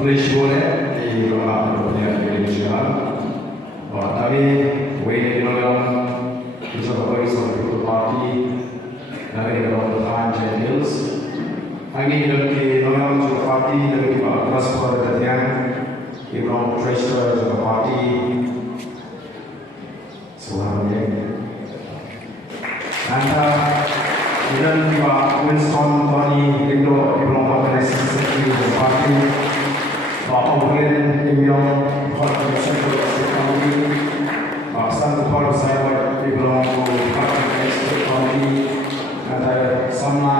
Flashbone di rumah dunia Indonesia. Tapi way dalam beberapa isu parti dari beberapa channels. Angin dari dalam beberapa parti dari beberapa peradaban, beberapa treasurer beberapa parti. Sebenarnya, anda dan Pak Winston Tony Indo beberapa organisasi beberapa parti. Bapak Mungkin Imyong Kepala Sektor Ekonomi, Paksan Kepala Saya di Belangku Paksan Ekonomi, ada sama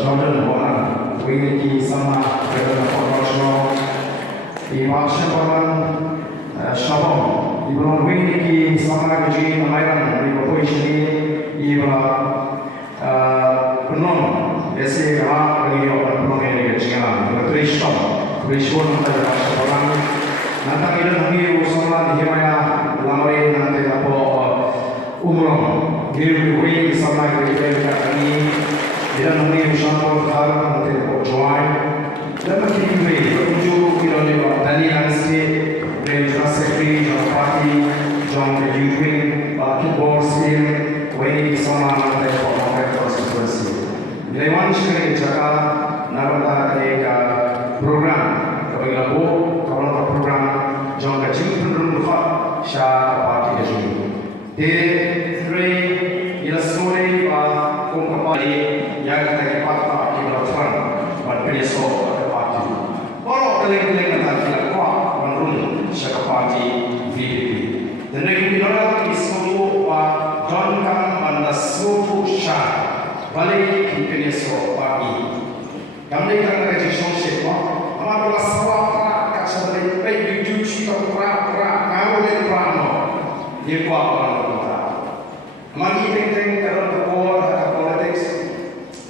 Jordan Bonan, Winnie sama Jordan International, di Paksan Bonan Shalom, di Belang Winnie sama Gaji Namairan di Provinsi di Belang Penon, biasa orang lagi orang Penon yang dikerjakan, Krishna. Krishna pada masa orang nanti kita nanti usaha di mana lamari nanti apa umroh giveaway sama kita ini kita nanti usaha berharap nanti apa join dan giveaway tujuh kita ni tadi nanti dari sekretari parti join giveaway keyboard skill way sama nanti apa konstitusi Dewan Syekh Jakarta narada eka program kepada kalau program jangan kecil pun rumah syar parti kecil. Dari ilmuwan kompani yang kita dapat kita lakukan pada besok parti. Kalau keleng-keleng nanti kita menurun syar parti VDP. Dan kita nak isu jangan anda suatu syar balik kita besok parti. Kami akan kaji sosial, amalah sawah kaca dari baik dicuci atau pra ngawal dari prano, dia kuat orang kita. Magi tentang kalau terbuat atau politik,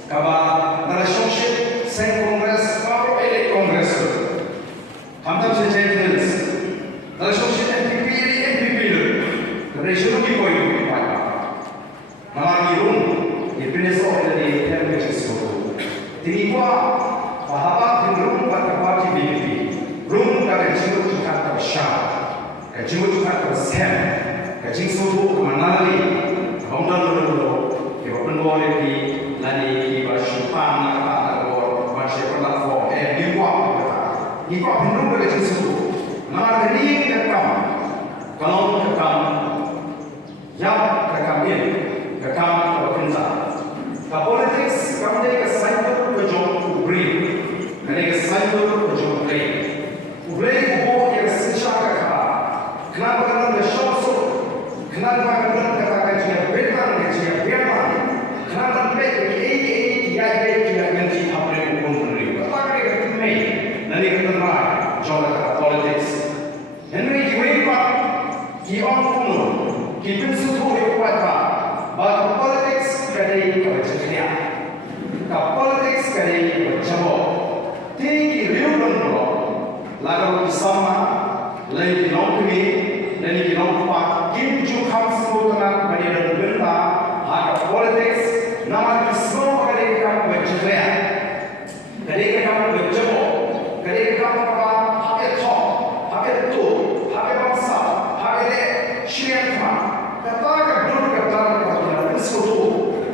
kalau dalam sosial, sen kongres, kalau elek kongres, hamtam sejenis, dalam sosial MPP, dari seluruh koi koi, magi rum, dipilih soal dari MPP sesuatu. Tiba bahawa belum pada parti BBP, belum pada jiwa kita tersyar, jiwa kita tersem, jiwa suatu kemana lagi, bangunan dulu, kita penuh lagi, lagi kita syupan nak atau masih platform, diwa penuh pada jiwa suatu, mana ini kekam, kalau kekam, yang kekam ini, kekam berkenza, politik kami ke cyber kejauh ubri, kami ke cyber kejauh ubri ubah yang secara kah, kenapa kerana bersyukur, kenapa kerana katakan jika betul jika biarlah, kenapa betul ini dia nanti apa yang ubri, apa yang kami nanti kita jawab politik, henry kita kita pun kita sudah kuat bahawa politik kadai kerja. Politik sekali berjawab, tinggi riuran dulu, lalu bersama, lagi nongki, dan lagi nongpak, kimju kamsu tengah beriran benda, hak politik, nama semua kadai kamu berjaya, kadai kamu berjawab, kadai kamu apa, hak itu, hak bangsa, hak siapa, katakan dulu kata sesuatu,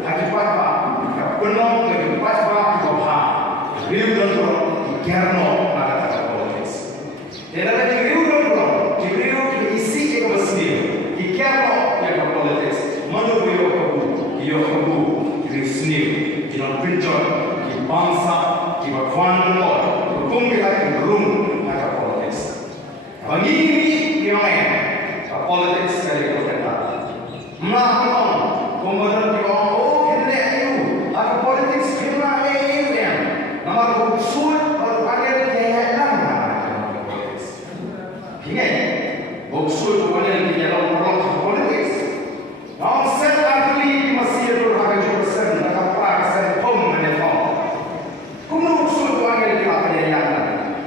hak apa, benar. Riuran dulu, kerana ada politik. Dan ada riuran isi itu sendiri. Kerana yang politik, mana dia kabu, dia sendiri, dia pinjol, dia bangsa, dia kawan lor, hukum kita belum ada politik. Bagi ini yang politik sekali kita. Maklum, kemudian kita ada politik firman nama usul atau agar dia lama politik. Ingat, usul bukan dia lawan politik. Now set ahli masih berharga juga sen, nak apa sen pom mana pom. Kuno usul bukan dia apa dia yang.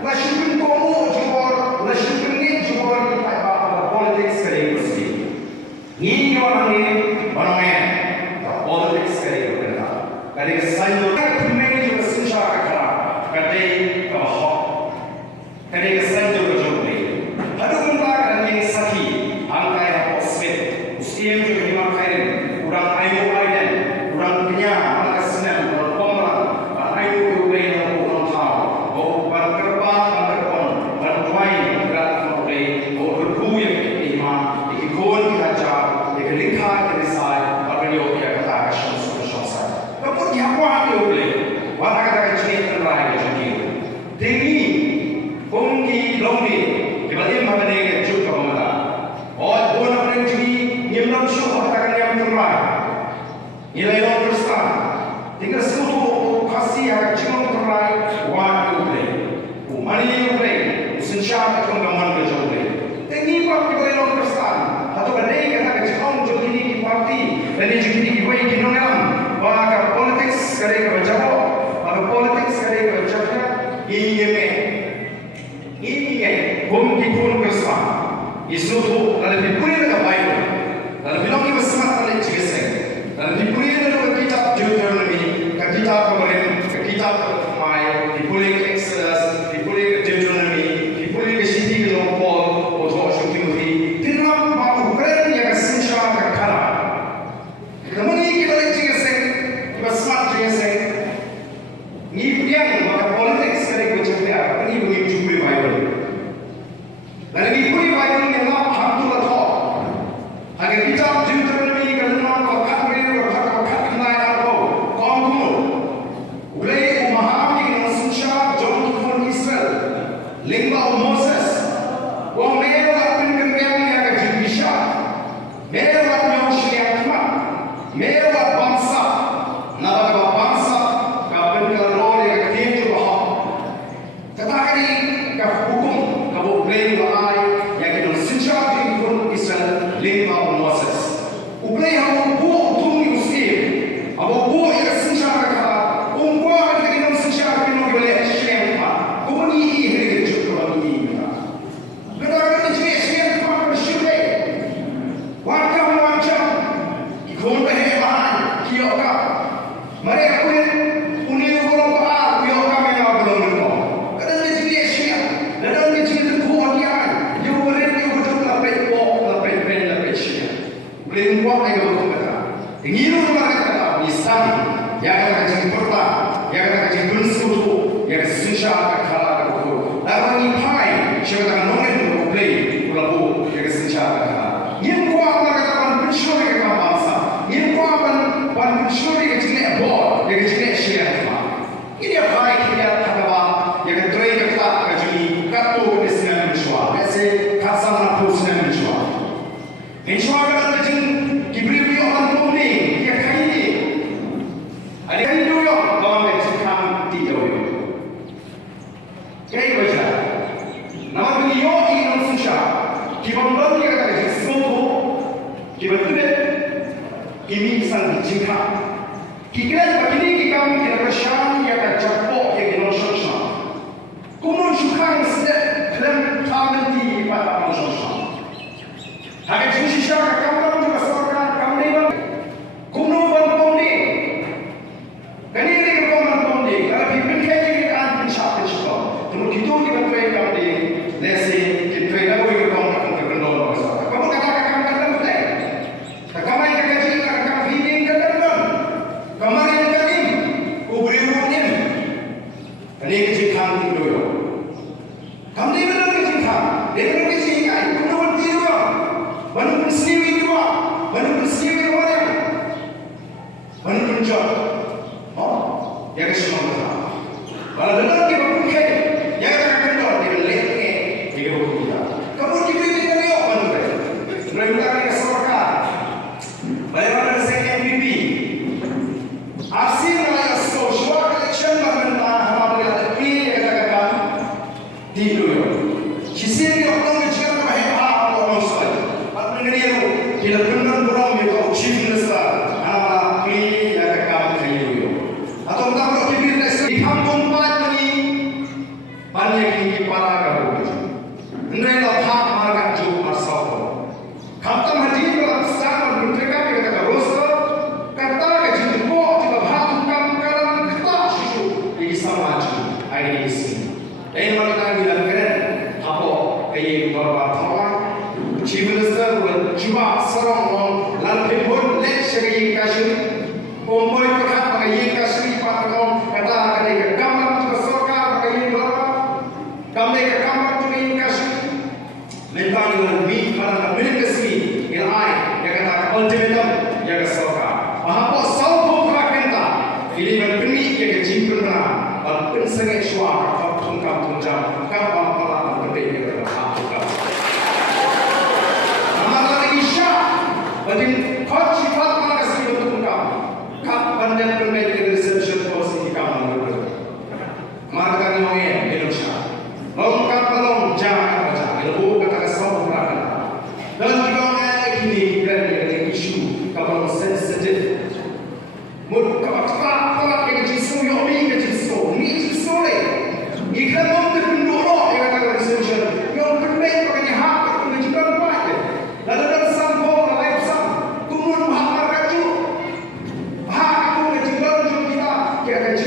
Nasihin kamu jual, nasihin ni jual apa politik sekali mesti. Ni orang ni orang politik sekali berkata. Kadang saya juga secara kerana kadang Bible. Dan bilang ini semangat oleh Yesus. Dan diberi dalam kitab Deuteronomy, kitab Kemarin, kitab Mai, diberi ke Exodus, diberi ke Deuteronomy, diberi ke Siti ke Paul, atau Timothy. Dalam bab Ukraina yang sensial kekala. Namun ini kita lihat Yesus, kita smart Yesus. Ni dia maka politik sekali bercakap. Ini bagi diberi Bible. Dan diberi Bible yang lama Abdullah Thor. Agar kitab Deuteronomy kerana lingba Moses, wong mewa pengembangan yang kejibisha, mewa nyosri akma, mewa bangsa, naga bangsa, kapan kalau yang ketiga bahwa, tetapi kah hukum kau play bahai yang kita senjata di pun Israel lingba Moses, uplay hamu buat tunggu usia, abu buat yang senjata kah, buat yang kita senjata kita boleh share apa, kau ni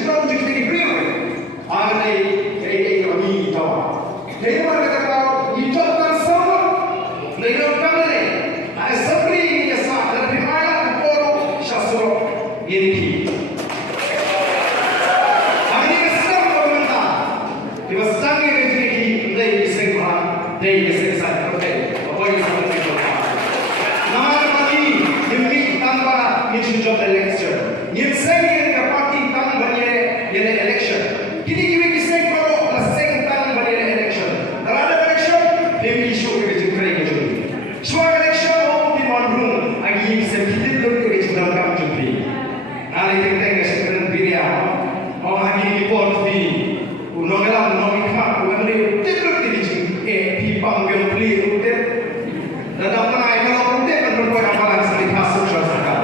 cuma untuk kita diberi. Ada kami tahu. Dari mana kita tahu? Itu kan sama. Mereka kami ada seperti yang sah dari ayat poro syasro ini. Kami kesal pemerintah. Kita sangat rezeki dari segala dari segala protek. Apa yang kita lakukan? Nama kami demi tanpa job election. Ni saya yang parti tanpa dia election. Kini kita kisah kalau pasang tanpa dia election. Dalam ada election, dia isu kerja kerja kerja. Semua election di mandung, agi seperti itu kerja dalam kampanye. Nanti kita sekarang biria, orang lagi report di undang-undang undang-undang bukan dia tidak kerja. Pipang beli itu. Dan apa nak kalau itu kan berbuat apa lagi sekali kasus sosial.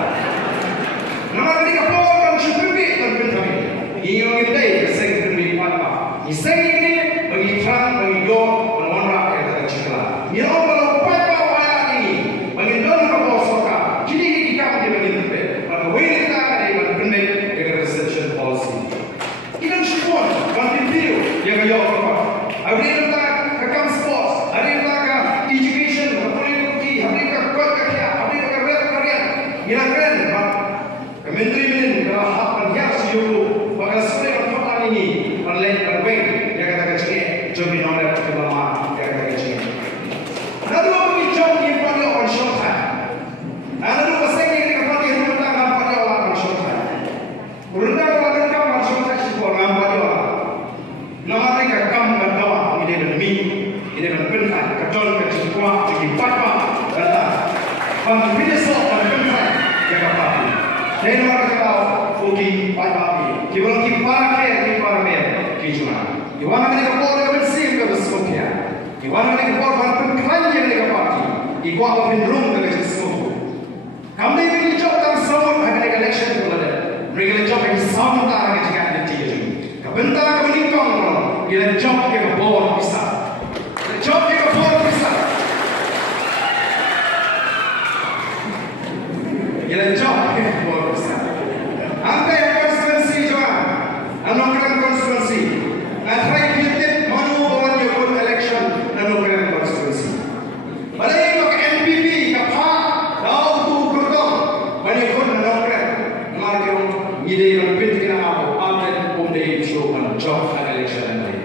Nama mereka pun syukur dan berkami. Ia kita segera berapa. Ia ini bagi Trump, bagi Go, orang rakyat yang tercela. Ia orang berapa orang ini bagi dalam kapal soka. Kini kita bagi kita. Maka wujud kita ada yang berpenek dengan reception policy. Kita syukur bagi video yang kaya apa. Ada yang tak kekam sports, ada yang tak education, politik, ada yang tak kuat kerja, ada yang tak kerja karya. Ia keren. Menteri kalau hak penyiar siuku pada sore pertemuan ini oleh berbaik yang kata kecil jobi nomor pertama yang kata kecil. Lalu kami job yang pada on short time. Lalu pasal ini kepada yang tentang pada orang on short time. Berunda kalau kita on short time sih orang pada orang. Nama mereka kamu berdoa ini demi ini berpengaruh kecil kecil kuat jadi patah kata. Pemimpin sok berpengaruh yang apa? Dari mana kita tahu? Fuki, pagi. Kita lagi pakai, kita di mana mereka boleh bersih ke besoknya. Di mana mereka boleh berkelanya mereka pagi. Di kuat berpendrung dengan sesuatu. Kami ini job dalam semua mereka election berada. Mereka job yang sama tak jika ada tiga. Kebentar kami nikung, dia job yang boleh bisa. Job yang boleh bisa. Dia job yang boleh bisa. Anda yang konstitusi juga, anugerah konstitusi. Antara kita mahu bawa jemput election, anugerah konstitusi. Balai untuk NPP, kapal, daun tu kertas, banyak pun anugerah. Mereka ide yang penting apa? Apa yang show and job election nanti.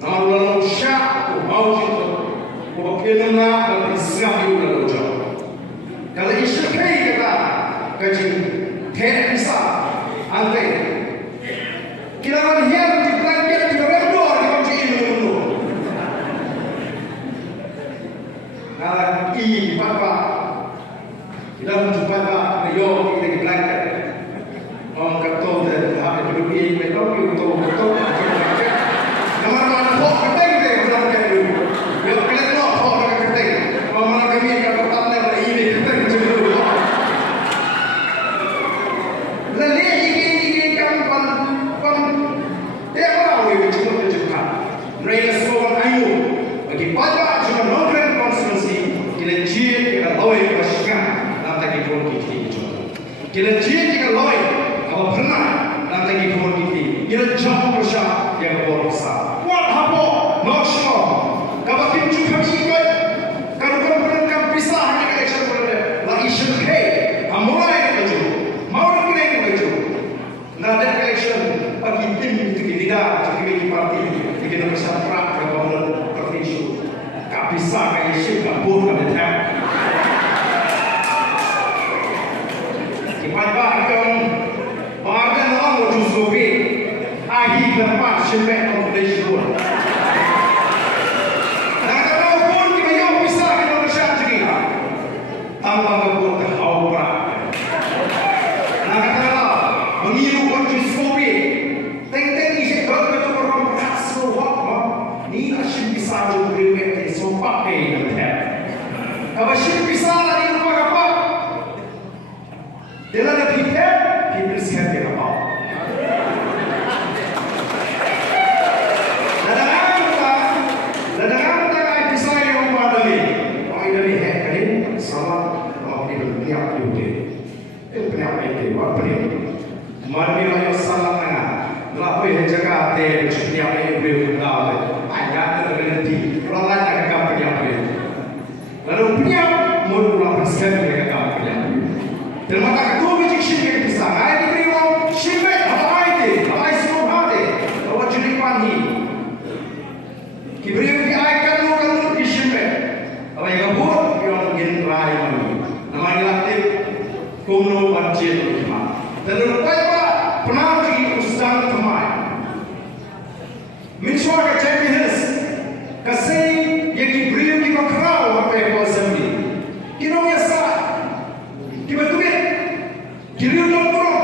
Nama lalu syak, mau itu, bukan nak bersiap juga job. Kalau isu kaya kita kaji tidak bisa angkai. Kita melihat di blanket di redor di kunci ini dulu. Kalau ini apa? Kita mencoba meyok kita di blanket. Orang kata dah habis dulu ini mereka betul. Nama mana hok kita kita blanket dulu. Yang kita nak hok kita. Mana kami kalau tak nak ini kita dulu. Lalu ini kan mereka semua ayu bagi pada cuma non-grand konstitusi kita jihad kita lawai bersyukur nanti kita pun kita jihad kita lawai apa pernah nanti kita pun kita jauh bersama yang berbisa kuat apa not sure kalau kita juga ikut kalau kita pernah bisa hanya election berada lah isu hey amulai itu mau kita itu nanti election bagi tim itu tidak jadi parti kita bersama ke bawah provinsi. Tak bisa kaya isu kabur ke betul. Tiba-tiba yang bahagian orang wujud sobi akhir lepas sebab provinsi pun. Dan kalau pun kita yang bisa kita bersama juga tanpa kabur ke awal. Dan kalau mengiru wujud sobi teng-teng isi betul-betul ni asyik bisa juga kita sempat betul. Kalau asyik bisa lagi rumah apa? Dia ada pikir, kita sihat dia apa? Dalam kita kaya bisa yang rumah lagi. Kalau ini lagi hek kali, selamat kalau ini berniat juga. Berniat itu, apa ni? Mari kita salam dengan Ate bersedia beliau mengawe banyak terhenti kalau lain agak gampang beliau lalu beliau mula persen mereka gampang beliau terima kasih dua biji sihir bisa ayat beliau sihir apa itu apa semua ada awak jadi pani beliau diaikan orang di sihir apa yang buat beliau ingin rai mani namanya latih kuno banjir lalu apa pernah di ustaz temai Minshwa ka champions kasi yang beliau di bakrau apa yang assembly kino ya sa kiba tuwe kiriu nombro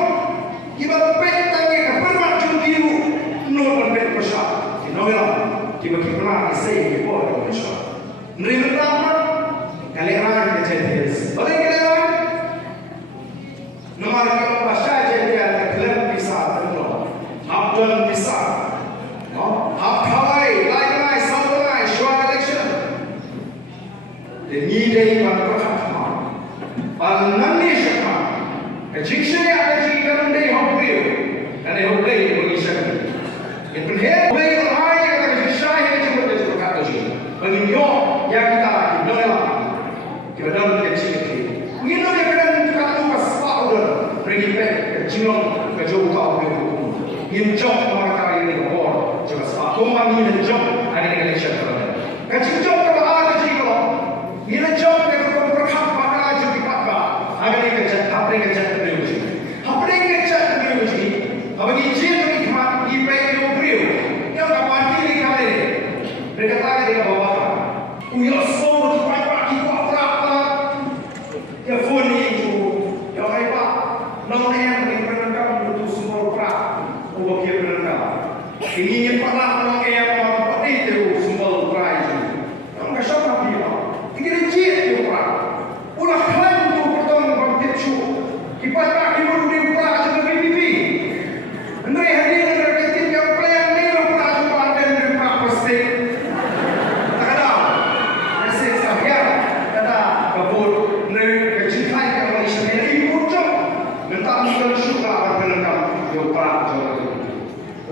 kiba pet tangi ka perma judiu no ban pet pasha kino ya kiba kipna kasi kibo ka pasha nri pertama kali ran ka champions boleh kalian nomor kiba pasha jadi ada klub bisa tentu abdul bisa Nidai berkata, pandangan siapa? Kejiksanya ada jika ndai hobiu, dan hobiu bagi siapa? Itu dia hobiu orang yang kita kejiksanya yang cuma dia berkata sih. Bagi yo yang kita lagi mengelam, kita dalam kejikti. Mungkin dia kena kata pas paudan, pergi pek kejinong kejauh kau hobiu. Injok mereka ini bor, juga sebab kumam ini injok ada yang kita siapa? Kejinong kalau ada jika Ila job yang kau berhak bakal jadi apa? Agar dia kerja, apa yang kerja beliau sini? Apa yang kerja beliau sini? Apa yang kerja beliau di beliau beliau? Yang kau mati di kali ini, mereka tak ada bawa. Uya semua di apa kita apa? Ya phone itu, ya apa? Nama yang berendam itu semua berat. Uang dia berendam. Ini pernah orang yang apa itu semua berat. Yang siapa dia? Kita cek dia orang. Ulah kan tu pertama bangkit cu. Kita tak dibuat dia orang juga BBB. Andai hari ini kita yang plan ni orang juga ada dia orang pasti. Tak ada. Nasi sahaya kata kabur ni kecintai ke Malaysia ni muncul. Minta muncul syukur orang penengah dia orang juga.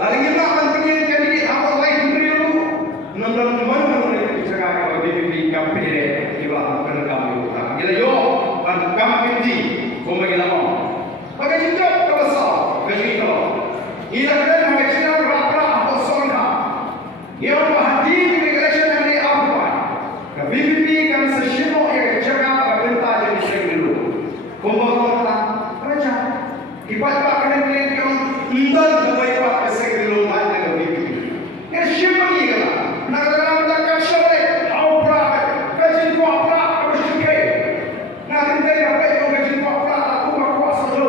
Lalu kita akan pergi kali apa lain beliau tu. Nampak mana mereka cakap BBB kampanye. Gila yo, ban kampung di, kau bagi lama. Pakai cinta kau besar, gaji kau. Ila kena pakai cinta berapa apa soalnya? Ia berhati di election yang ini apa? BBB kan sesiapa yang jaga berita jadi segera. Kau bawa apa? Kerja. Kipat pak kena beli yang entar kau ipat segera mana ke BBB. Ya siapa ni kena? Nak nak siapa? Tahu berapa? Gaji kau berapa? Nanti dia apa yang gaji kau berapa? Aku mahu saja.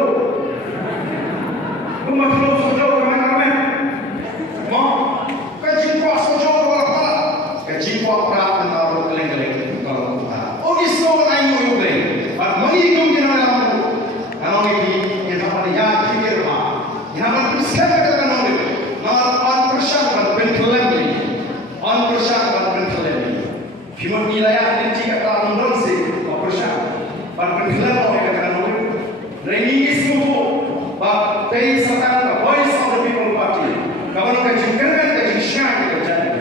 Aku mahu saja mana? Mau gaji kau saja berapa? Gaji kau berapa? Tahu keleng-keleng kalau tak. Oh kisah lain mau juga. Mari kita jalan. Kalau ini kita pada yang fikir apa? Yang mana persen kita nak ambil? Nama 1% berkeleng. 1% berkeleng. Cuma nilai yang jika kita ambil sih 1%. Berkenaan orang yang akan mengurus, ini semua, bab dari serta voice of the people party. Kalau kita jengkelkan, kita jengsian kita jadi.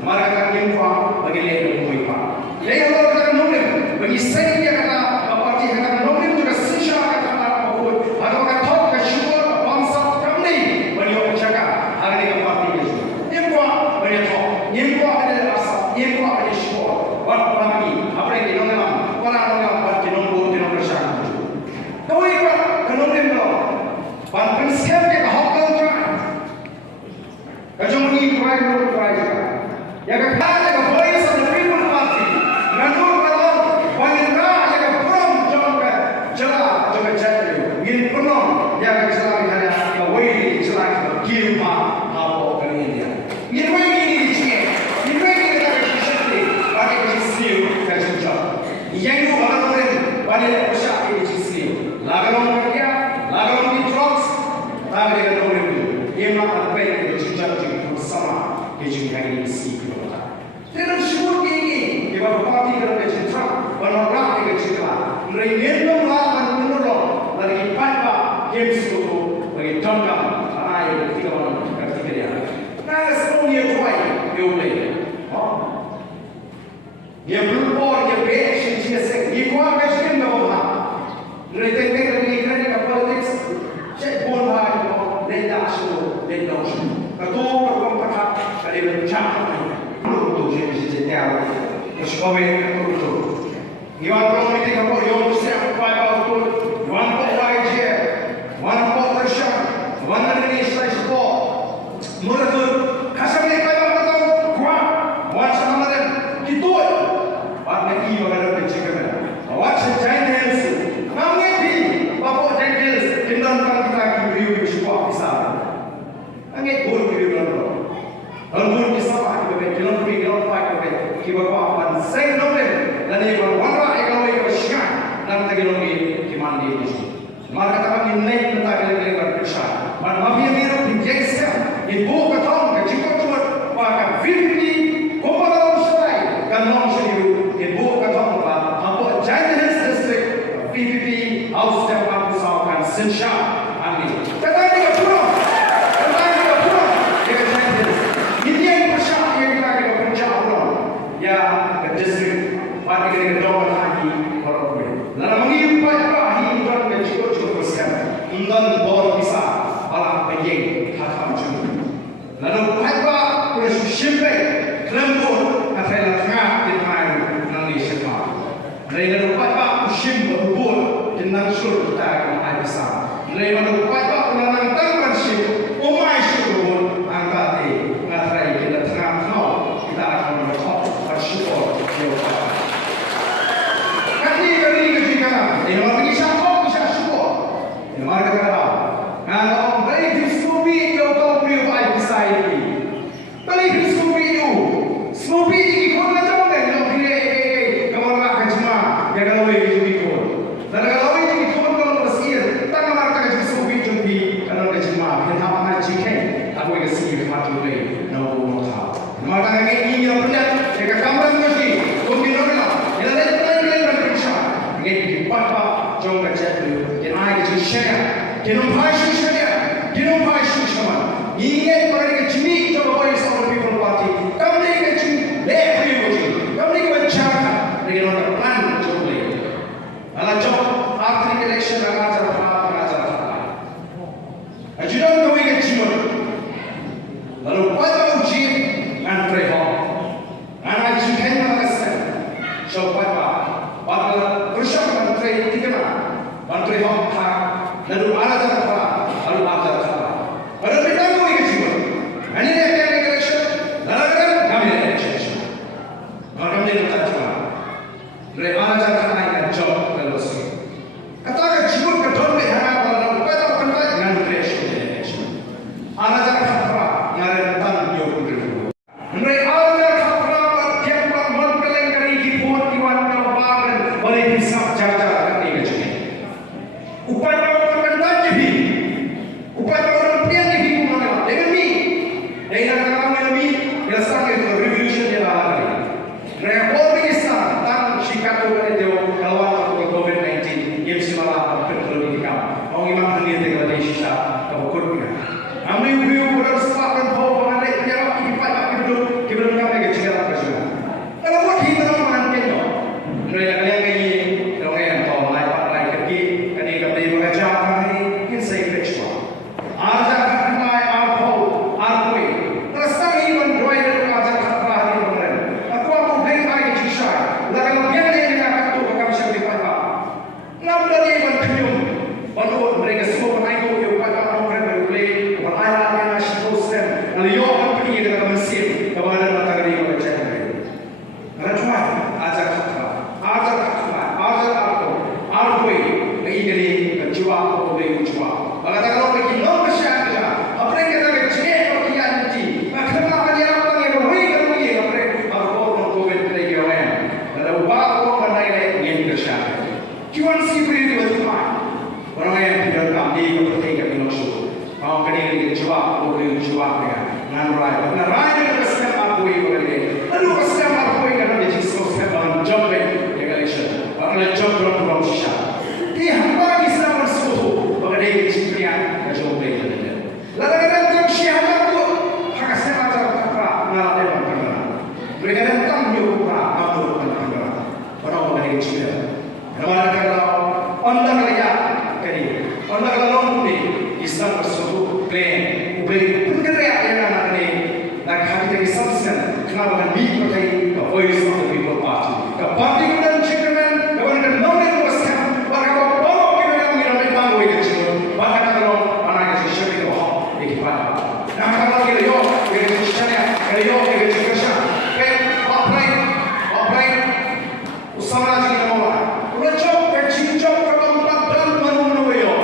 Maka akan jumpa bagi leher mengubah. Leher orang akan mengurus, bagi saya dia kata parti akan mengurus juga sisa akan mengurus. Atau akan tahu kesyukur bangsa kami bagi orang cakap hari ini parti itu. Jumpa bagi tahu, jumpa ada rasa, jumpa ada syukur. Buat kami apa yang kita nak, orang kau ikut kenapa kau? Pan prinsip yang hak kau try. Kau ni try dulu try juga. Yang kata kau voice of the people party. Nanti kalau wanita yang prom jangan jalan juga jadi. Ini prom yang jalan hanya kau ini jalan kirma apa kali ini. Ini ini dia. Ini kita kisah bagi kisah kajian. Yang itu orang bagi kisah ini. Lagarong kerja, lagarong di drugs, tapi dia tahu itu. Ia nak apa yang dia cakap bersama dia juga ini sih. Tidak syukur ini, dia berparti dengan dia cakap, orang dia cakap. Mereka melakukan menurut, lagi empat game seluruh bagi tongkang, ayat tiga orang ketika dia. Bersyukur betul. Iwan Promiti kapal yang siap pada betul. Iwan Pawai je, Iwan Pawai Tersyam, Iwan Indonesia support. Mereka kasar ni pada betul. Kuat, Iwan Samaran kitut. Pada lagi orang ada pencegahan. Awak sejalan tu. Namanya di Bapak Jengkel tinggal kita kiri bersyukur besar. Angin pun kiri berapa. Lalu kita apa kita jalan pergi jalan pergi kita apa saya nombor dan ini warna ekor ekor siang dan lagi lagi kita di sini. Maka kata kami naik tentang lagi berpisah. Dan mafia biru pinjeksa ibu kata jika cuma pakai VVP komponen selai dan non sendiri ibu kata apa Jainis district VVP house step up usahakan sensya amin. Kata ini kurang. Ya, ke distrik pada kita doa lagi orang boleh. Lalu mengirimkan bahi dan cukup besar. Indan bor bisa alam penjeng hakam cuma. Lalu apa punya simpe kelembur kafir tengah di mana nanti semua. Lalu apa sim berbur dengan sur kita akan bisa. Lalu apa punya tanggungan sim umai sur angkat ngatai kita tengah kau kita akan berkau. Syukur Tuhan. Kali ketika ini orang ini bisa syukur. Ini mereka kata, kalau balik diskusi yang kau beri baik bisa ini. Balik diskusi itu, diskusi ini kau nak tahu kan? Kau pilih kamu nak kacima, ya kalau ini jadi kau. Dan kalau ini kau kalau bersih, tak nak mereka diskusi jadi kalau kacima, kita apa nak ciken, aku ini sih mati lagi, nak buat apa? Mereka ini yang benar. Jika kamu mesti mungkin orang yang lain berpisah, mungkin apa jom kerja dulu, yang ada di syariah, yang nampai syariah, yang nampai syariah. Ingat mereka cumi jom boleh sama people party. Kamu ni cumi lepas itu, kamu ni bercakap dengan orang plan jom boleh. Alah jom after election akan apa. Ajudan kau ingat cumi. Lalu pada uji antara anak jikan makasih. Coba pada bersama menteri tiga menteri hak lalu alat apa lalu alat apa. Pada kita mau ikut juga. Ini dia election. Lalu kami election. Kami letak juga. Dari alat apa yang job kalau sih. Katakan jiwa kedon behana kalau pada kita dengan election. Alat apa yang rentan diukur. Mereka boleh bisa jaga ini macam ni. Upaya orang bertanya ni, upaya orang pian ni mana? Dengan ni, dengan orang ni, yang sangat revolution yang ada. Report ni sah, tang Chicago ni dia kawan aku COVID-19, yang semalam petrol di kamp. Orang imam ni dia kata sisa, kau kurang. Kami view orang sepakan bawa mengenai penyerap hidup itu, kita kami kecil apa semua. Kalau buat hidup orang mungkin tu, mereka Islam bersatu, klaim, ubay, pengerak yang anak ini, nak Kayo ke Jakarta. Operate. Usama lagi nama. Udah job ke cincok ke tempat dan mana yo.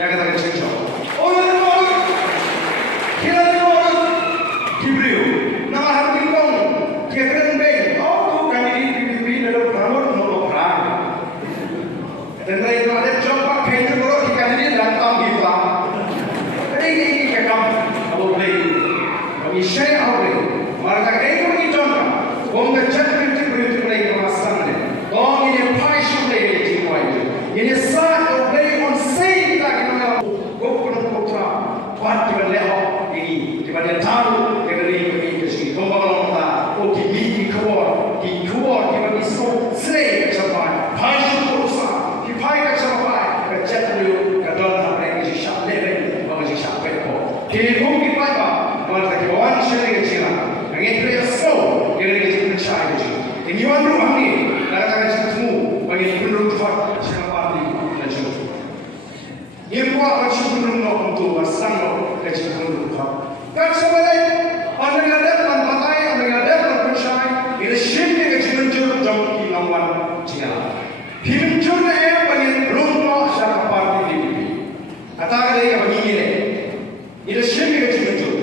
Ya kata ke cincok. Oh no. Kira no. Kibriu. Nama hati kong. Kira beng. Oh tu kami di dalam kamar mau perang. Dan itu ada job pakai itu baru kami datang kita. Ini kamu boleh. Kami share awal. Maka itu kita. Om judgment itu mereka masang ni. Om ini punishment mereka jiwa itu. Ini saat mereka on say kita kena gopun putra. Kuat kita leha ini. Kita dia tahu kita ini kasi. Tombalang ta. O kimi keluar kita isu say sampai. Punishment purusa. Kipai kita sampai. Kejadian kadang mereka jisah level. Mereka jisah peko. Kini mungkin apa? Mereka kawan sendiri kecil. Angin dia slow. Ini orang rumah ni, nak semua bagi penduduk fak siapa parti nak cuba. Ini buat macam penduduk nak untuk pasang nak kerja penduduk fak. Kan sebenarnya orang yang ada dalam partai, orang yang ada dalam perusahaan, ini sendiri kerja menjur jauh di lawan Cina. Menjur ni bagi belum nak siapa parti DPP. Katakan dia bagi ini, ini sendiri kerja menjur.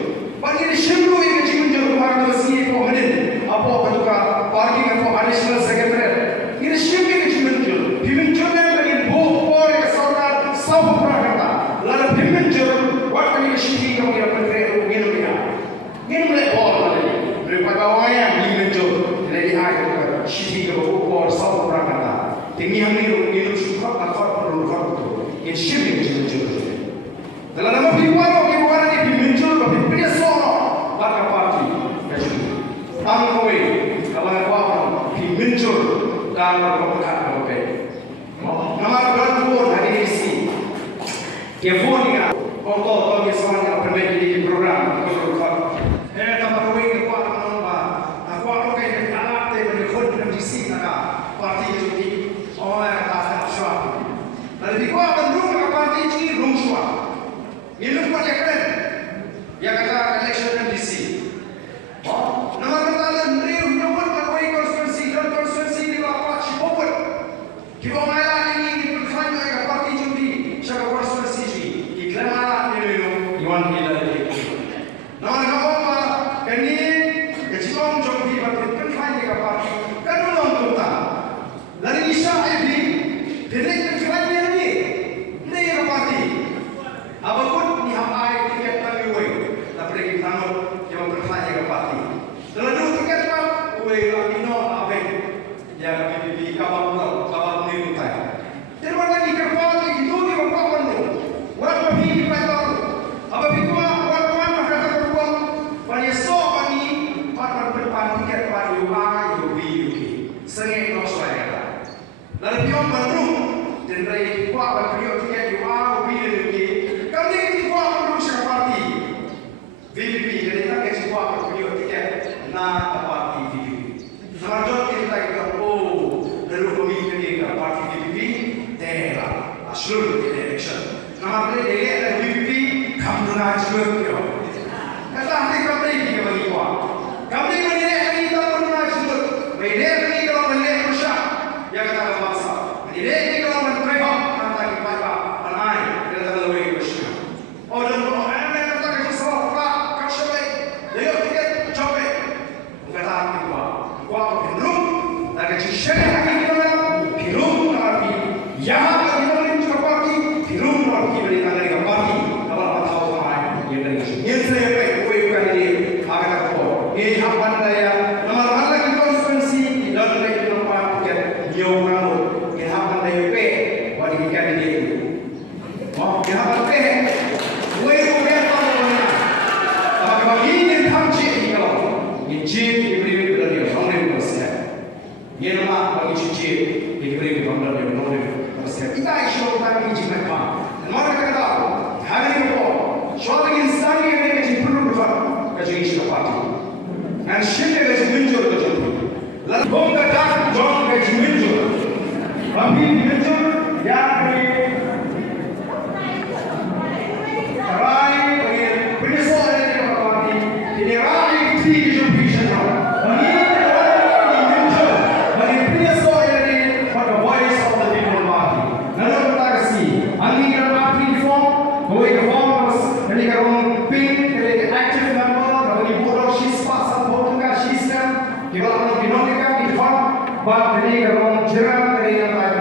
Bagi ini sendiri kerja menjur kemarin masih komen. Apa juga parti yang additional secretary. Ini siapa yang dimuncul? Dimuncul lagi bukan ke saudara sahabat mereka. Lalu dimuncul, waktu ini siapa yang dia perlu minum dia. Minum lekor lagi. Berapa orang yang dimuncul? Jadi ayat siapa yang bukan sahabat mereka. Tinggi yang minum suka atau perlu waktu. Ini siapa yang dimuncul? Dalam nama piwano ini dimuncul, tapi pria seorang maka parti. Angkoi, kalau apa muncul dan berpekat oke. Nama bertuan hari ini. Kefonia, untuk misalnya perbaiki program untuk tambah koi kepada nama. Aku akan kayak alat yang berikut di sini nak parti itu orang tak suatu. Lalu di kuat bendung ke parti ini rum suatu. Ini pun yang keren. Yang kata election di sini. Nama katakan real nyawat takoi konstitusi dan konstitusi di bawah Cipopet. Kita malah ini berkaitan dengan parti judi, siapa konstitusi di kelemahan ini Iwan Hilal. Nama apa? Ini kecilon judi berkaitan dengan parti. Kan belum tuntas. Dari Isya ini, dengan berkaitan ini parti. Apapun dihampai tiket lagi way, tapi kita tahu yang berkaitan dengan parti. Lalu tiket apa? Lagi no apa? Yang di kapal ni lutai. Terima kasih kerana itu di bawah pandu. Waktu ini kita apa itu? Waktu mana kita berbuat? Pada esok pagi, pada berpan tiket pada UK. Sengit no saya. Lalu dia pandu. Dan dari buat pada tiket UK. Kami di buat pandu siapa parti? VVP. Jadi tak kisah buat pandu tiket. Na parti VVP. Nama kita lalu pemilihan dia parti VVP, daerah, seluruh election. Nama dia adalah VVP, kamu nak juga. Kata hati kamu ini bagi kuat. Kamu ini lagi kita pun nak juga. Mereka ini kalau melihat Rusia, yang kata bangsa. Mereka ini kalau menerima, kata kita panai, kita kalau melihat Rusia. Dan orang yang kata kita salah, pak, kacau. Dia tiket capek. Kata hati kuat penuh. Lagi cicak lagi kita penuh lagi. Yang kita mencuri parti penuh lagi beri tanda dengan parti. Kalau apa tahu sama yang dari sini. Yang saya kue bukan ini akan apa? Ini apa daya? Nama lagi konstitusi tidak lagi tempat tiket dia orang. Ini apa daya pe? Wadi kita ini. Oh, ini apa pe? Kue bukan apa mana? Apa ini tamci kalau ini cip diberi berani orang Rusia. Ini nama bagi cici diberi orang Rusia. Kita isu tentang jimat kan. Mana kata hari ini soal insan yang ada di perlu berfak kerja isu parti. Dan sini ada muncul kerja. Lalu bom kata John kerja muncul. Tapi muncul yang beri rai beri penyesal dari parti. Ini rai tiga Bang Bini Garong Jiran dari yang